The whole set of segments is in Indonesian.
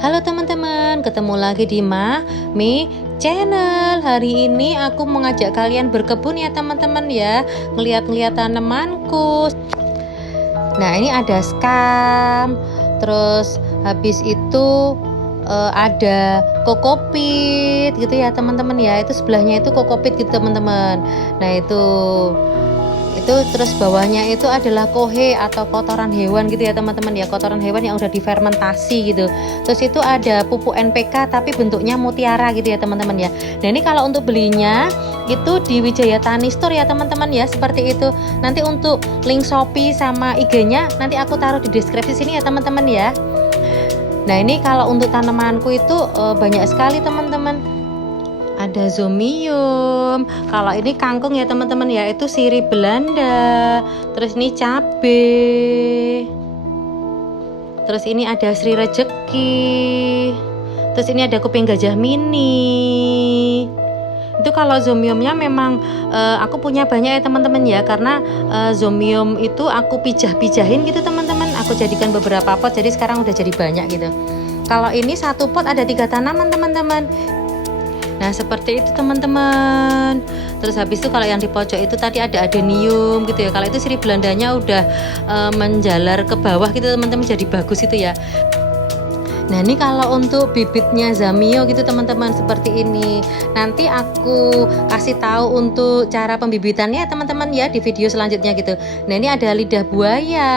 Halo teman-teman, ketemu lagi di Mami Channel. Hari ini aku mengajak kalian berkebun ya teman-teman ya, ngeliat-ngeliat tanamanku. Nah ini ada skam, terus habis itu ada kokopit gitu ya teman-teman ya. Itu sebelahnya itu kokopit gitu teman-teman. Nah itu terus bawahnya itu adalah kohe atau kotoran hewan gitu ya teman-teman ya, kotoran hewan yang udah difermentasi gitu. Terus itu ada pupuk NPK tapi bentuknya mutiara gitu ya teman-teman ya. Nah ini kalau untuk belinya itu di Wijaya Tani Store ya teman-teman ya, seperti itu. Nanti untuk link Shopee sama IG-nya nanti aku taruh di deskripsi sini ya teman-teman ya. Nah ini kalau untuk tanamanku itu banyak sekali teman-teman. Ada zomium. Kalau ini kangkung ya teman-teman ya, itu sirih Belanda. Terus ini cabe. Terus ini ada Sri Rejeki. Terus ini ada kuping gajah mini. Itu kalau zomiumnya memang aku punya banyak ya teman-teman ya, karena zomium itu aku pijah-pijahin gitu teman-teman. Aku jadikan beberapa pot, jadi sekarang udah jadi banyak gitu. Kalau ini satu pot ada 3 tanaman teman-teman. Nah seperti itu teman-teman. Terus habis itu kalau yang di pojok itu tadi ada adenium gitu ya. Kalau itu sirih Belandanya udah menjalar ke bawah gitu teman-teman, jadi bagus itu ya. Nah ini kalau untuk bibitnya zamio gitu teman-teman, seperti ini. Nanti aku kasih tahu untuk cara pembibitannya teman-teman ya di video selanjutnya gitu. Nah ini ada lidah buaya.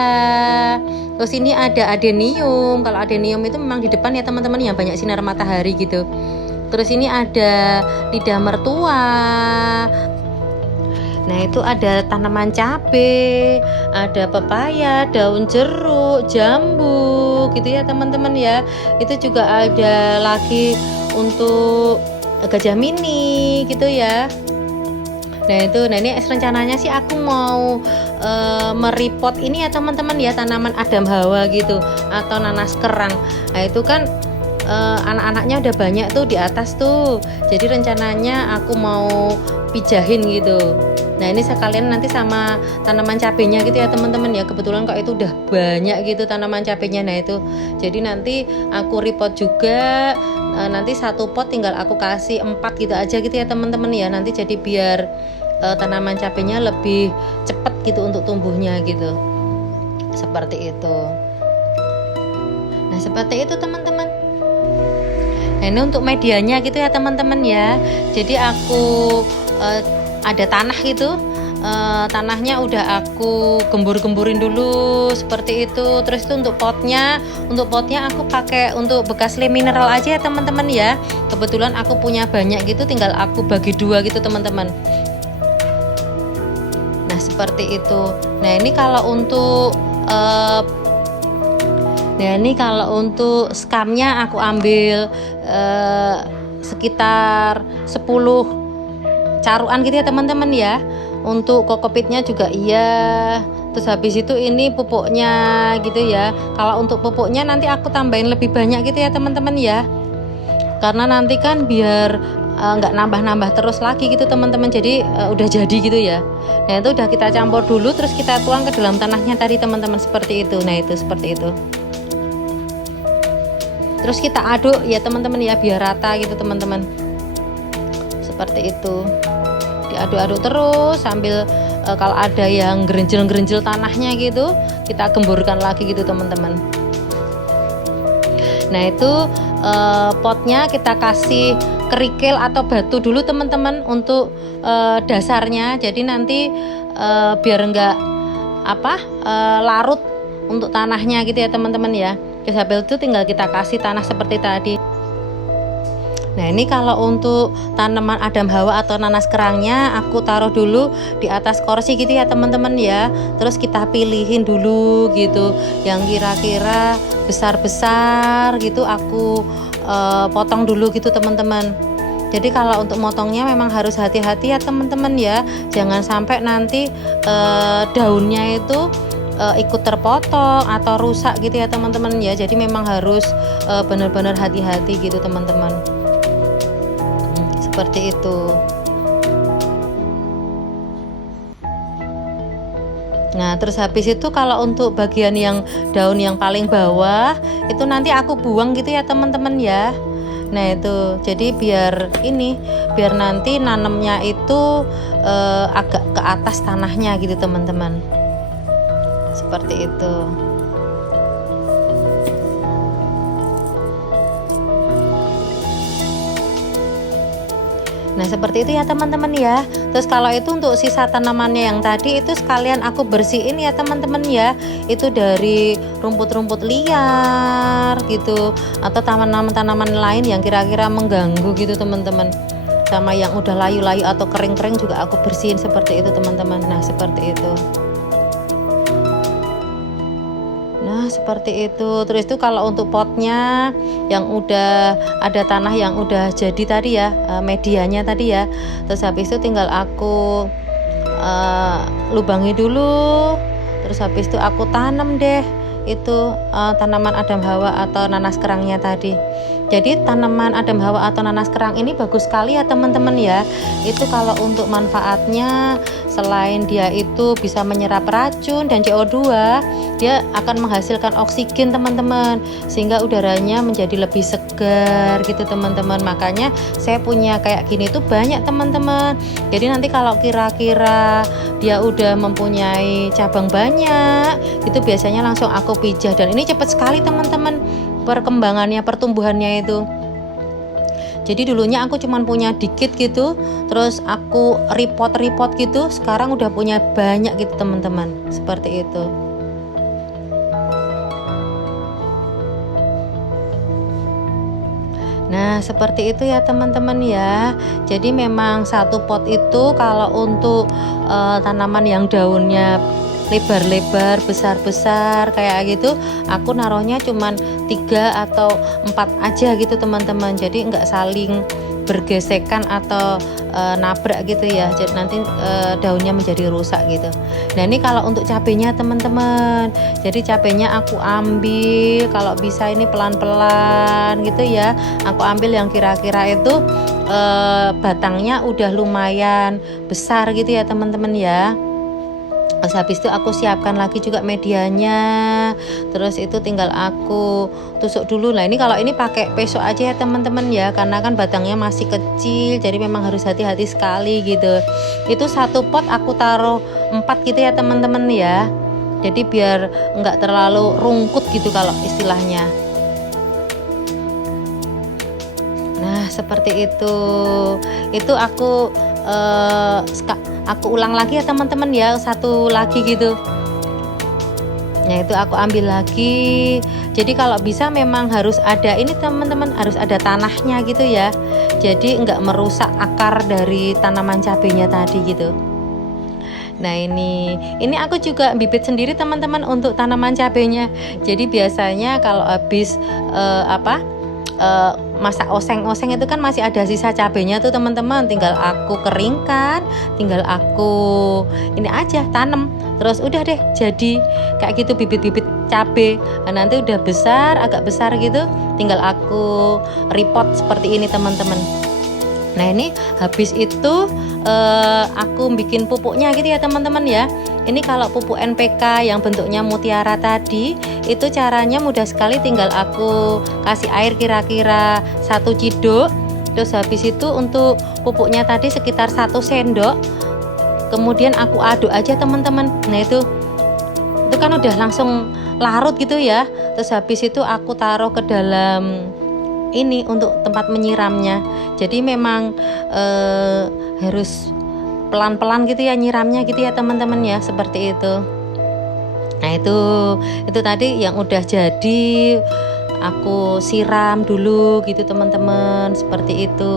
Terus ini ada adenium. Kalau adenium itu memang di depan ya teman-teman, yang banyak sinar matahari gitu. Terus ini ada lidah mertua. Nah itu ada tanaman cabe, ada pepaya, daun jeruk, jambu gitu ya teman-teman ya. Itu juga ada lagi untuk gajah mini gitu ya. Nah ini rencananya sih aku mau meripot ini ya teman-teman ya, tanaman Adam Hawa gitu atau nanas kerang. Nah itu kan anak-anaknya udah banyak tuh di atas tuh, jadi rencananya aku mau pijahin gitu. Nah ini sekalian nanti sama tanaman cabenya gitu ya teman-teman ya, kebetulan kok itu udah banyak gitu tanaman cabenya. Nah itu jadi nanti aku repot juga, nanti satu pot tinggal aku kasih 4 gitu aja gitu ya teman-teman ya, nanti jadi biar tanaman cabenya lebih cepet gitu untuk tumbuhnya gitu, seperti itu. Nah seperti itu teman-teman. Nah ini untuk medianya gitu ya teman-teman ya. Jadi aku ada tanah gitu, tanahnya udah aku gembur-gemburin dulu seperti itu. Terus itu untuk potnya aku pakai untuk bekas lem mineral aja ya teman-teman ya. Kebetulan aku punya banyak gitu, tinggal aku bagi 2 gitu teman-teman. Nah seperti itu. Nah ini kalau untuk skamnya aku ambil sekitar 10 caruan gitu ya teman-teman ya. Untuk kokopitnya juga iya. Terus habis itu ini pupuknya gitu ya. Kalau untuk pupuknya nanti aku tambahin lebih banyak gitu ya teman-teman ya, karena nanti kan biar nggak nambah-nambah terus lagi gitu teman-teman. Jadi udah jadi gitu ya. Nah itu udah kita campur dulu, terus kita tuang ke dalam tanahnya tadi teman-teman, seperti itu. Nah itu seperti itu. Terus kita aduk ya teman-teman ya, biar rata gitu teman-teman, seperti itu. Diaduk-aduk terus sambil kalau ada yang gerenjel-gerenjel tanahnya gitu, kita gemburkan lagi gitu teman-teman. Nah itu potnya kita kasih kerikil atau batu dulu teman-teman untuk dasarnya. Jadi nanti biar enggak larut untuk tanahnya gitu ya teman-teman ya. Terus habis itu tinggal kita kasih tanah seperti tadi. Nah ini kalau untuk tanaman Adam Hawa atau nanas kerangnya aku taruh dulu di atas kursi gitu ya teman-teman ya. Terus kita pilihin dulu gitu yang kira-kira besar-besar gitu, aku potong dulu gitu teman-teman. Jadi kalau untuk motongnya memang harus hati-hati ya teman-teman ya, jangan sampai nanti daunnya itu ikut terpotong atau rusak gitu ya teman-teman ya. Jadi memang harus benar-benar hati-hati gitu teman-teman, seperti itu. Nah, terus habis itu kalau untuk bagian yang daun yang paling bawah itu nanti aku buang gitu ya teman-teman ya. Nah, itu jadi biar nanti nanamnya itu agak ke atas tanahnya gitu teman-teman. Seperti itu. Nah, seperti itu ya teman-teman ya. Terus kalau itu untuk sisa tanamannya yang tadi itu sekalian aku bersihin ya teman-teman ya. Itu dari rumput-rumput liar gitu atau tanaman-tanaman lain yang kira-kira mengganggu gitu teman-teman. Sama yang udah layu-layu atau kering-kering juga aku bersihin seperti itu teman-teman. Nah, seperti itu. Nah, seperti itu. Terus itu kalau untuk potnya yang udah ada tanah yang udah jadi tadi ya, medianya tadi ya. Terus habis itu tinggal aku lubangi dulu. Terus habis itu aku tanam deh itu tanaman Adam Hawa atau nanas kerangnya tadi. Jadi tanaman Adam Hawa atau nanas kerang ini bagus sekali ya teman-teman ya. Itu kalau untuk manfaatnya selain dia itu bisa menyerap racun dan CO2, dia akan menghasilkan oksigen teman-teman, sehingga udaranya menjadi lebih segar gitu teman-teman. Makanya saya punya kayak gini tuh banyak teman-teman. Jadi nanti kalau kira-kira dia udah mempunyai cabang banyak, itu biasanya langsung aku pijah dan ini cepat sekali teman-teman perkembangannya, pertumbuhannya itu. Jadi dulunya aku cuman punya dikit gitu, terus aku repot gitu, sekarang udah punya banyak gitu teman-teman. Seperti itu. Nah, seperti itu ya teman-teman ya. Jadi memang satu pot itu kalau untuk tanaman yang daunnya lebar-lebar, besar-besar kayak gitu, aku naruhnya cuman 3 atau 4 aja gitu teman-teman. Jadi enggak saling bergesekan atau nabrak gitu ya. Jadi nanti daunnya menjadi rusak gitu. Nah, ini kalau untuk cabenya teman-teman. Jadi cabenya aku ambil kalau bisa ini pelan-pelan gitu ya. Aku ambil yang kira-kira itu batangnya udah lumayan besar gitu ya teman-teman ya. Terus habis itu aku siapkan lagi juga medianya. Terus itu tinggal aku tusuk dulu. Nah, ini kalau ini pakai pesok aja ya teman-teman ya, karena kan batangnya masih kecil, jadi memang harus hati-hati sekali gitu. Itu satu pot aku taruh 4 gitu ya teman-teman ya. Jadi biar nggak terlalu rungkut gitu kalau istilahnya. Nah, seperti itu. Itu aku ulang lagi ya teman-teman ya, satu lagi gitu. Nah, itu aku ambil lagi. Jadi kalau bisa memang harus ada ini teman-teman, harus ada tanahnya gitu ya. Jadi nggak merusak akar dari tanaman cabenya tadi gitu. Nah, ini aku juga bibit sendiri teman-teman untuk tanaman cabenya. Jadi biasanya kalau habis masak oseng-oseng itu kan masih ada sisa cabenya tuh teman-teman, tinggal aku keringkan, tinggal aku ini aja tanam, terus udah deh jadi kayak gitu bibit-bibit cabe. Nah, nanti udah besar, agak besar gitu, tinggal aku repot seperti ini teman-teman. Nah, ini habis itu aku bikin pupuknya gitu ya teman-teman ya. Ini kalau pupuk NPK yang bentuknya mutiara tadi, itu caranya mudah sekali, tinggal aku kasih air kira-kira 1 ciduk. Terus habis itu untuk pupuknya tadi sekitar 1 sendok. Kemudian aku aduk aja teman-teman. Nah, itu kan udah langsung larut gitu ya. Terus habis itu aku taruh ke dalam ini untuk tempat menyiramnya. Jadi memang harus pelan-pelan gitu ya nyiramnya gitu ya teman-teman ya, seperti itu. Nah, itu tadi yang udah jadi aku siram dulu gitu teman-teman, seperti itu.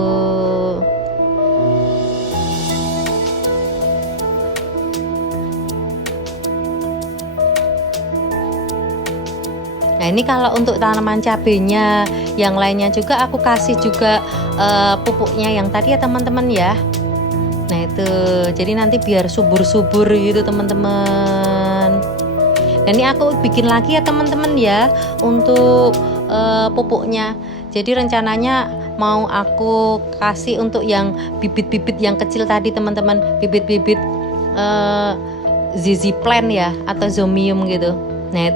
Nah, ini kalau untuk tanaman cabenya yang lainnya juga aku kasih juga pupuknya yang tadi ya teman-teman ya. Nah, itu jadi nanti biar subur-subur gitu teman-teman. Dan ini aku bikin lagi ya teman-teman ya untuk pupuknya. Jadi rencananya mau aku kasih untuk yang bibit-bibit yang kecil tadi teman-teman, bibit-bibit ZZ plant ya atau zomium gitu. Nah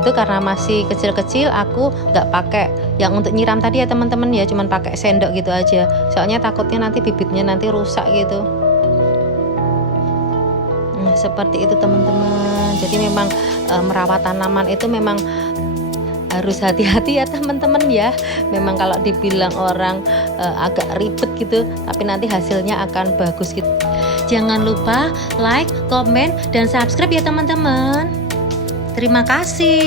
itu karena masih kecil-kecil aku nggak pakai yang untuk nyiram tadi ya teman-teman ya, cuman pakai sendok gitu aja. Soalnya takutnya nanti bibitnya nanti rusak gitu. Nah seperti itu teman-teman. Jadi memang merawat tanaman itu memang harus hati-hati ya teman-teman ya. Memang kalau dibilang orang agak ribet gitu, tapi nanti hasilnya akan bagus gitu. Jangan lupa like, komen, dan subscribe ya teman-teman. Terima kasih.